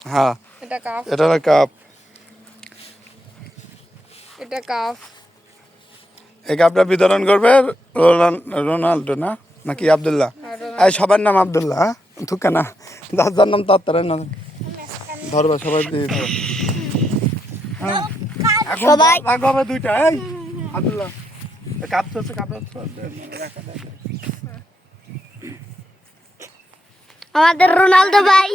হ্যাঁ এটা কাপ, এটা হলো কাপ। এটা কাপ। এই কাপটা বিতরণ করবে রোনাল্ডো না নাকি আব্দুল্লাহ? এই সবার নাম আব্দুল্লাহ, হ্যাঁ থুকে না, যার যার নাম তার তার না ধরবা, সবাই দিয়ে ধরো। হ্যাঁ এখন ভাগ হবে দুইটা। এই আব্দুল্লাহ কাপ চলছে, কাপ আমাদের রোনালদো ভাই,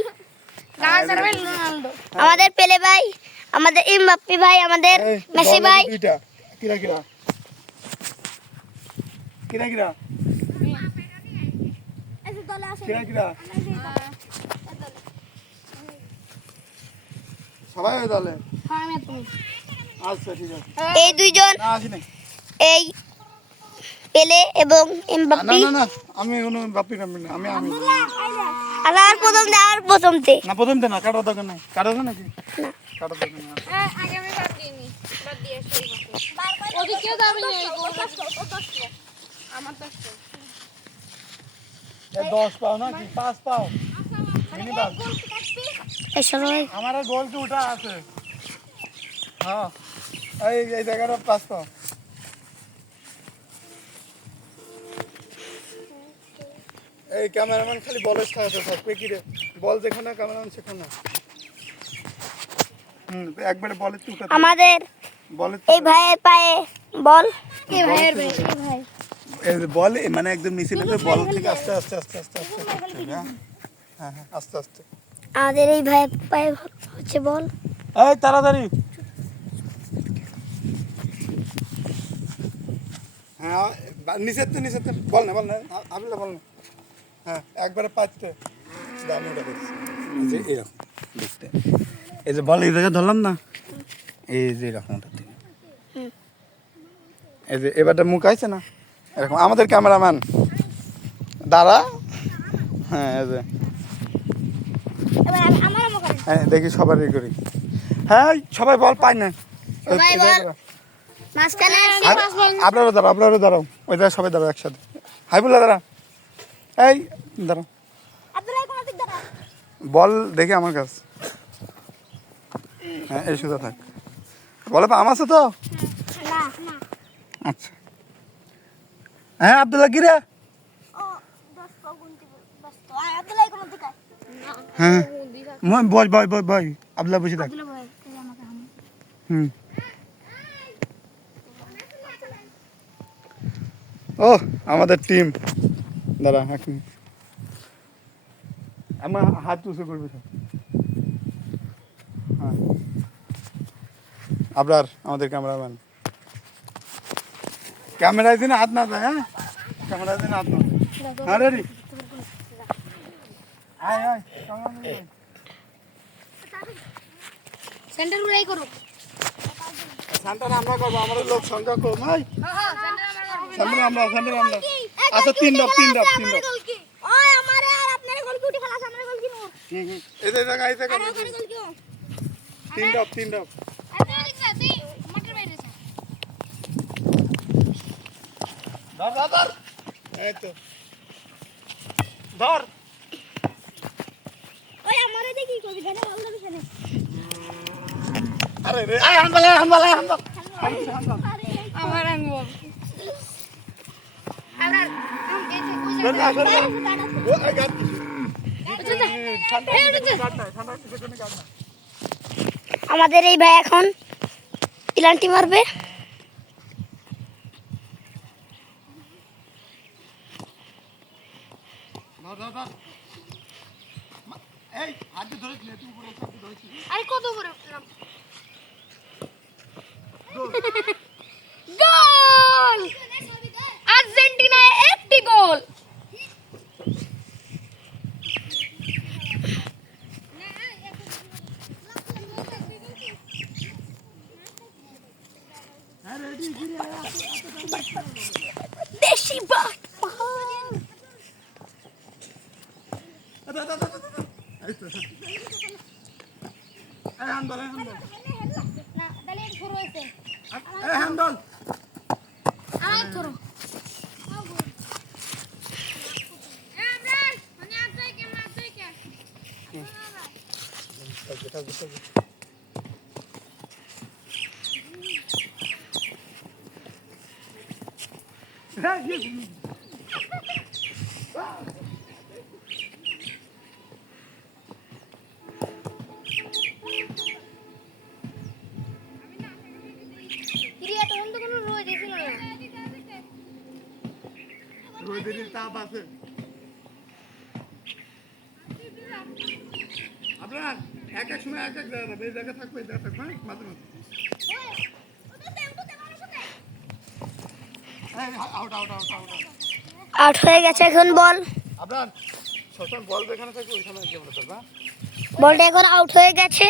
আমাদের পেলে ভাই, আমাদের এমবাপ্পে ভাই, আমাদের মেসি ভাই। দুইটা কিরা কিরা কিরা কিরা কিরা কিরা সবাই ওই দলে। আচ্ছা ঠিক আছে। এই দুইজন, না আসি নাই। এই পেলে এবং না এমবাপ্পে। না না আমি কোনো বাপ্পি নামি না, আমি আমি আর প্রথম দে, আর প্রথমতে না প্রথমতে না, কাটার দরকার নাই। কাটাছে নাকি? কাটার দরকার নেই। আগে আমি বাদ দিইনি, বাদ দিয়ে সেই ওদিকে যাবি না, আমার তো এই 10 পাও না কি 5 পাও মিনিমাম। আমার আমার গোল কি উঠা আছে? হ্যাঁ এই এই জায়গাটা 5 পাও। এই ক্যামেরাম্যান খালি বলের সাথে থাকবে কি রে, বল যেখানে ক্যামেরাম্যান সেখানে। একবারে বলের তুকা আমাদের বলের এই ভাইয়ের পায়ে বল, এই ভাইয়ের ভাই, এই ভাই এই বল মানে একদম নিচে নেবে, বল থেকে আস্তে আস্তে আস্তে আস্তে আস্তে হ্যাঁ হ্যাঁ হ্যাঁ আস্তে আস্তে। আমাদের এই ভাইয়ের পায়ে হচ্ছে বল। এই তাড়াতাড়ি। হ্যাঁ নিচেতে নিচেতে বল না বল না আবিল্লা বল না। হ্যাঁ একবারে পাচ্ছে দামি ওটা দেখছি যে এরকম দেখতে। এই যে বল এই জায়গায় ধরলাম না, এই যে এরকম ওটা থেকে এই যে এবারটা মুখ আইছে না এরকম। আমাদের ক্যামেরাম্যান দাঁড়া। হ্যাঁ এই যে হ্যাঁ দেখি সবারই করি। হ্যাঁ সবাই বল পায় না। আপনারও দাঁড়াও, আপনারও দাঁড়াও, ওই জায়গায় সবাই দাঁড়াও একসাথে। হাই বলে দাঁড়া, এই দাঁড়াও, বল দেখে আমার কাছে। হ্যাঁ এই সুযোগ থাক, বলে পাম আছে তো। আচ্ছা হ্যাঁ আব্দুল্লাহ কি রে? হ্যাঁ বয় বয় বয় বয় আব্দুল্লাহ বসে থাক। ও আমাদের টিম দাঁড়া এক মিনিট, আমার হাত উঁচু করবে সব। হ্যাঁ আবরার আমাদের ক্যামেরাম্যান, ক্যামেরায় দিন হাত না দেয়। হ্যাঁ ক্যামেরায় দিন হাত না। হ্যাঁ রেডি, আয় আয় সেন্টার গুলাই করো, সেন্টার আমরা করবো, আমাদের লোক সংখ্যা কম। হয় সেন্টার আমরা আচ্ছা 3 ডব 3 ডব 3 ডব এই জায়গা এই জায়গা 3 ডব 3 ডব ধর ধর ধর এই তো ধর। আরে রে আয় হামলা হামলা হামলা আমার আমি বল আমাদের এই ভাই এখন প্লান্টি মারবে। এই হাত ধরে তুই উপরে ধরেছিস। আরে কত উপরে উঠলাম। গোল! আর্জেন্টিনায় একটি গোল। দেশি বাট হ্যান্ডল হ্যান্ডল না তাহলে শুরু হইছে। হ্যান্ডল আয় ধরো। ক্রিয়া তখন তো কোনো রোদ দিছিল না। রোদের তাপ আছে। আপনার এক এক সময় এক এক জায়গা, এই জায়গা থাকবে, এই জায়গা থাকবে, হ্যাঁ? মাঝে মাঝে out out out out out হয়ে গেছে এখন বল। আপনার সবসময় বল যেখানে থাকবে ওইখানে ক্যামেরা চলবে। বলটা এখন আউট হয়ে গেছে।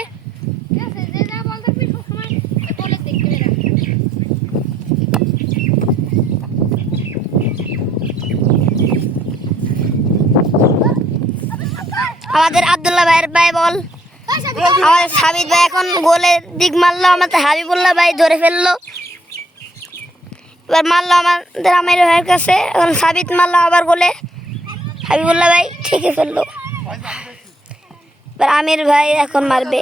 ঠিক আছে, যে যা বল থাকবি সবসময় বলে দেখতে পেয়ে রাখবি। আমাদের আব্দুল্লাহ ভাইয়ের ভাই বল। আমাদের সাবিত ভাই এখন গোলের দিক মারলো, আমাদের হাবিবুল্লাহ ভাই ধরে ফেললো। এবার মারলো আমাদের আমির ভাইয়ের কাছে, এখন সাবিত মারলো আবার গোলে, হাবিবুল্লাহ ভাই ঠিকই ফেললো। এবার আমির ভাই এখন মারবে।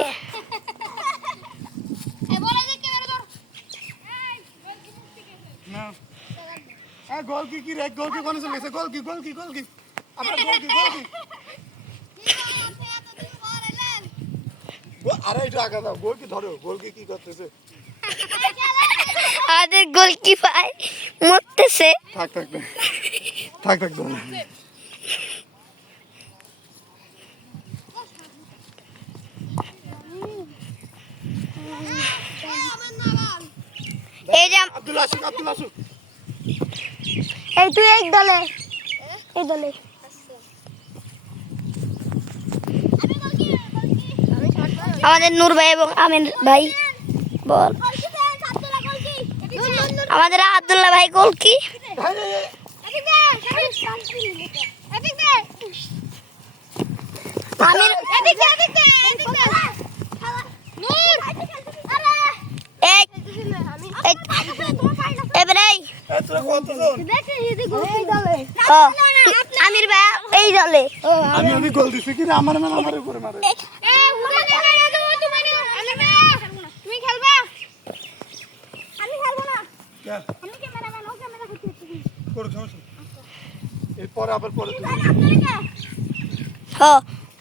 এই বলে দেখতে মেরে ধর। না গোল কি রে, গোল কি কোন চলে গেছে, গোল কি আপনার গোল কি আরে এটা আগা দাও, গোল কি ধরো, গোল কি করতেছে? আমাদের গোলকিপার মরতেছে। থাক থাক ধরো। এই যে আব্দুল আসুক এই তুই এই দলে, এই দলে আমাদের নূর ভাই এবং আমিন ভাই বল। আমাদের আব্দুল্লাহ ভাই গোল কি আমির এবারে আমির ভাই এই দলে। আমি গোল দিছি কি না, আমার উপরে মারে। তুমি খেলবা? আমি খেলবো না, কে আমি ক্যামেরাম্যান, ও ক্যামেরা করতে। করো সমস্যা এরপর আবার পরে তুমি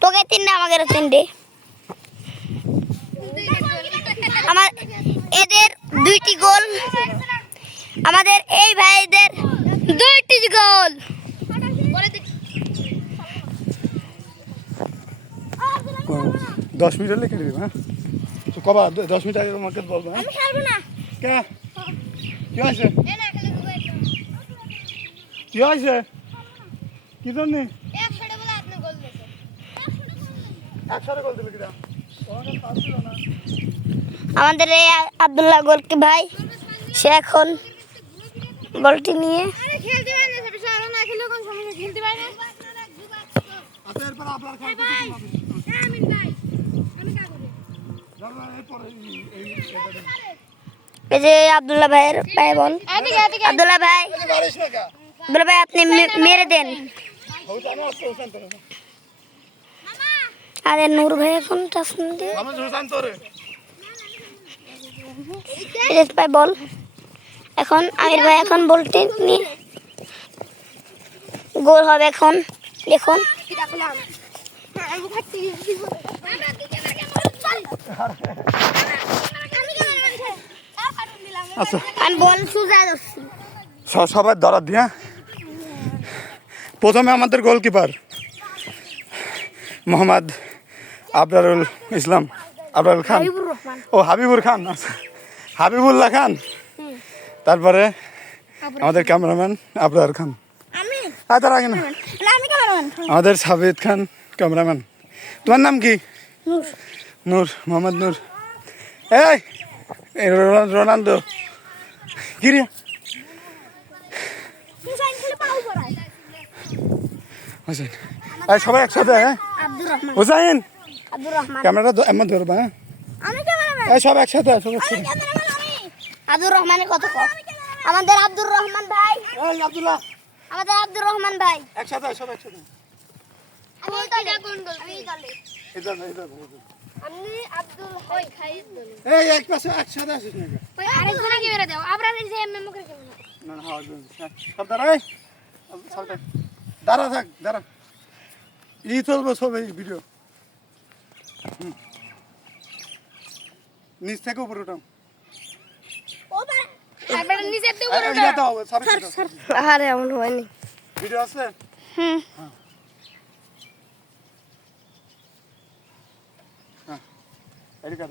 তোকে তিনটে আমাকে তিনটে। আমার এদের 2টি গোল, আমাদের এই ভাইদের 2টি গোল। 10 মিনিট হলে কেটে দেবো। হ্যাঁ তো কবা 10 মিনিট আগে তোমাকে বলবো। হ্যাঁ আমি খেলবো না। কে কি হয়েছে, কি হয়েছে, কি জন্য একসাথে গোল দিলে কিনা? আমাদের এই আব্দুল্লাহ গোলকি ভাই, সে এখন বলটি নিয়ে খেলতে পারে না, সে আরো না খেলে কোন সমস্যা, খেলতে পারে না। আচ্ছা এরপর আপনার খেলা আমিন ভাই, আমি কা করি? এরপরে এই যে আব্দুল্লাহ ভাইয়ের ভাই বল। আব্দুল্লাহ ভাই, বারিশ না কা আব্দুল্লাহ ভাই আপনি মেরে দেন। হোসেন আসছে, হোসেন তো আরে নূর ভাই এখন টাসন দিয়ে আমি হোসেন তোরে ভাই বল। এখন আমির ভাই এখন বলতে নিয়ে গোল হবে এখন। দেখুন আমি থাকতে দিব। আমরা দিকে আচ্ছা আমি বল সুজা যাচ্ছি। সবাই ধরা দিয়া। প্রথমে আমাদের গোলকিপার মোহাম্মদ আবরারুল ইসলাম, আবরারুল খান, ও হাবিবুর খান, আচ্ছা হাবিবুল্লাহ খান। তারপরে আমাদের ক্যামেরাম্যান আবরার খান। তার আগে না আমাদের সাবিত খান ক্যামেরাম্যান। তোমার নাম কি? নূর, মোহাম্মদ নূর। এই রোনাল্ডো কি রে? হোসেন সবাই একসাথে। হ্যাঁ হুসাইন ক্যামেরাটা এমন ধরবা। হ্যাঁ সব একসাথে, সব একসাথে। আব্দুর রহমানের কত আমাদের আব্দুর রহমান ভাই, আব্দুল্লাহ আমাদের আব্দুর রহমান ভাই একসাথে, সব একসাথে। আমি এই দলে, আমি এই দলে। এটা আমি আব্দুল হই খাইদ বলি এই এক পাশে একসাথে আসিস না ওই আরেকজনে কে মেরে দাও আবরার এই যে এমএম করে কে মেরে না না সব দাঁড়াই সবটা দাঁড়া থাক দাঁড়া চলবে সব এই ভিডিও নিচ থেকে উপরে উঠাও আবার নিচে দিয়ে উপরে এটা দাও সরি আরে এমন হয়নি ভিডিও আছে হুম হ্যাঁ এদিকে